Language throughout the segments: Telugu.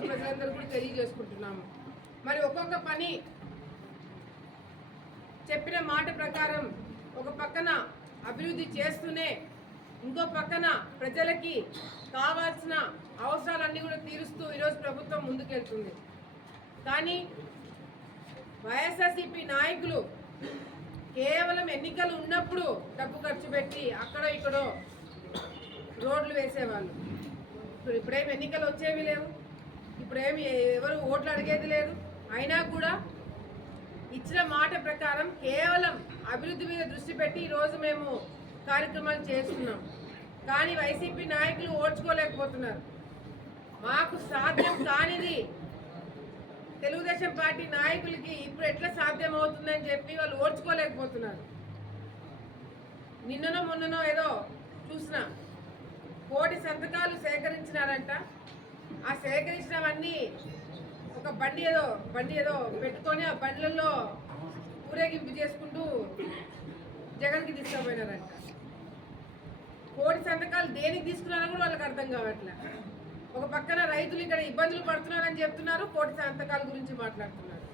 ఈరోజు ప్రజలందరూ కూడా తెలియజేసుకుంటున్నాము. మరి ఒక్కొక్క పని చెప్పిన మాట ప్రకారం ఒక పక్కన అభివృద్ధి చేస్తూనే ఇంకో పక్కన ప్రజలకి కావాల్సిన అవసరాలన్నీ కూడా తీరుస్తూ ఈరోజు ప్రభుత్వం ముందుకెళ్తుంది. కానీ వైఎస్ఆర్సీపీ నాయకులు కేవలం ఎన్నికలు ఉన్నప్పుడు డబ్బు ఖర్చు పెట్టి అక్కడో ఇక్కడో రోడ్లు వేసేవాళ్ళు. ఇప్పుడేమి ఎన్నికలు వచ్చేవి లేవు, ఇప్పుడేమి ఎవరు ఓట్లు అడిగేది లేదు. అయినా కూడా ఇచ్చిన మాట ప్రకారం కేవలం అభివృద్ధి మీద దృష్టి పెట్టి ఈరోజు మేము కార్యక్రమాలు చేస్తున్నాం. కానీ వైసీపీ నాయకులు ఓర్చుకోలేకపోతున్నారు. మాకు సాధ్యం కానిది తెలుగుదేశం పార్టీ నాయకులకి ఇప్పుడు ఎట్లా సాధ్యం అవుతుందని చెప్పి వాళ్ళు ఓర్చుకోలేకపోతున్నారు. నిన్ననో మొన్ననో ఏదో చూసిన 1,000 సంతకాలు సేకరించినారంట. ఆ సేకరించినవన్నీ ఒక బండి ఏదో పెట్టుకొని ఆ బండ్లలో ఊరేగింపు చేసుకుంటూ జగన్కి తీసుకుపోయినారంట. 1,000 సంతకాలు దేనికి తీసుకున్నారో కూడా వాళ్ళకి అర్థం కావట్లే. ఒక పక్కన రైతులు ఇక్కడ ఇబ్బందులు పడుతున్నారని చెప్తున్నారు, 1,000 సంతకాల గురించి మాట్లాడుతున్నారు.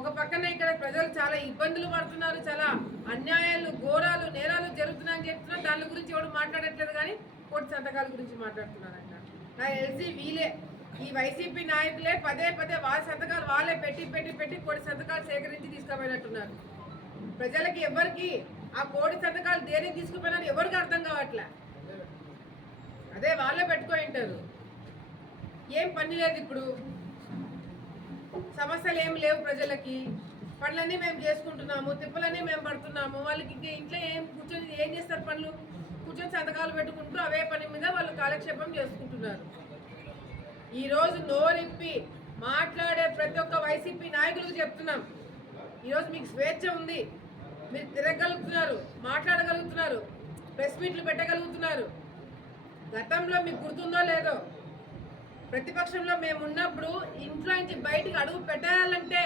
ఒక పక్కన ఇక్కడ ప్రజలు చాలా ఇబ్బందులు పడుతున్నారు, చాలా అన్యాయాలు, ఘోరాలు, నేరాలు జరుగుతున్నాయని చెప్తున్నారు. దాని గురించి ఎవరు మాట్లాడట్లేదు, కానీ 1,000 సంతకాల గురించి మాట్లాడుతున్నారంట. నాకు తెలిసి వీళ్ళే, ఈ వైసీపీ నాయకులే పదే వాళ్ళ సంతకాలు వాళ్ళే పెట్టి 1,000 సంతకాలు సేకరించి తీసుకుపోయినట్టున్నారు. ప్రజలకి ఎవరికి ఆ 1,000 సంతకాలు దేనికి తీసుకుపోయినా ఎవరికి అర్థం కావట్లే. అదే వాళ్ళే పెట్టుకొని ఉంటారు. ఏం పని లేదు, ఇప్పుడు సమస్యలు ఏమి లేవు ప్రజలకి. పనులన్నీ మేము చేసుకుంటున్నాము, తిప్పలన్నీ మేము పడుతున్నాము. వాళ్ళకి ఇంట్లో కూర్చొని ఏం చేస్తారు? పనులు కూర్చొని సంతకాలు పెట్టుకుంటూ అవే పని మీద వాళ్ళు కాలక్షేపం చేసుకుంటున్నారు. ఈరోజు నోరిప్పి మాట్లాడే ప్రతి ఒక్క వైసీపీ నాయకులకు చెప్తున్నాం, ఈరోజు మీకు స్వేచ్ఛ ఉంది, మీరు తిరగలుగుతున్నారు, మాట్లాడగలుగుతున్నారు, ప్రెస్ మీట్లు పెట్టగలుగుతున్నారు. గతంలో మీకు గుర్తుందో లేదో, ప్రతిపక్షంలో మేము ఉన్నప్పుడు ఇంట్లో నుంచి బయటికి అడుగు పెట్టాలంటే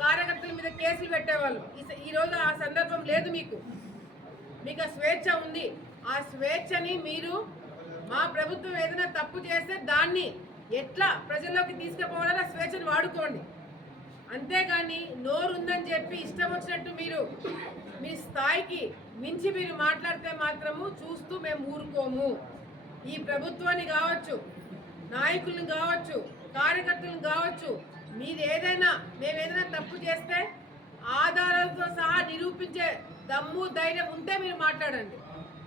కార్యకర్తల మీద కేసులు పెట్టేవాళ్ళు. ఈరోజు ఆ సందర్భం లేదు. మీకు ఆ స్వేచ్ఛ ఉంది. ఆ స్వేచ్ఛని మీరు, మా ప్రభుత్వం ఏదైనా తప్పు చేస్తే దాన్ని ఎట్లా ప్రజల్లోకి తీసుకుపోవాలని ఆ స్వేచ్ఛను వాడుకోండి. అంతేగాని నోరు ఉందని చెప్పి ఇష్టం వచ్చినట్టు మీరు మీ స్థాయికి మించి మీరు మాట్లాడితే మాత్రము చూస్తూ మేము ఊరుకోము. ఈ ప్రభుత్వాన్ని కావచ్చు, నాయకులను కావచ్చు, కార్యకర్తలను కావచ్చు, మేమేదైనా తప్పు చేస్తే ఆధారాలతో సహా నిరూపించే దమ్ము ధైర్యం ఉంటే మీరు మాట్లాడండి.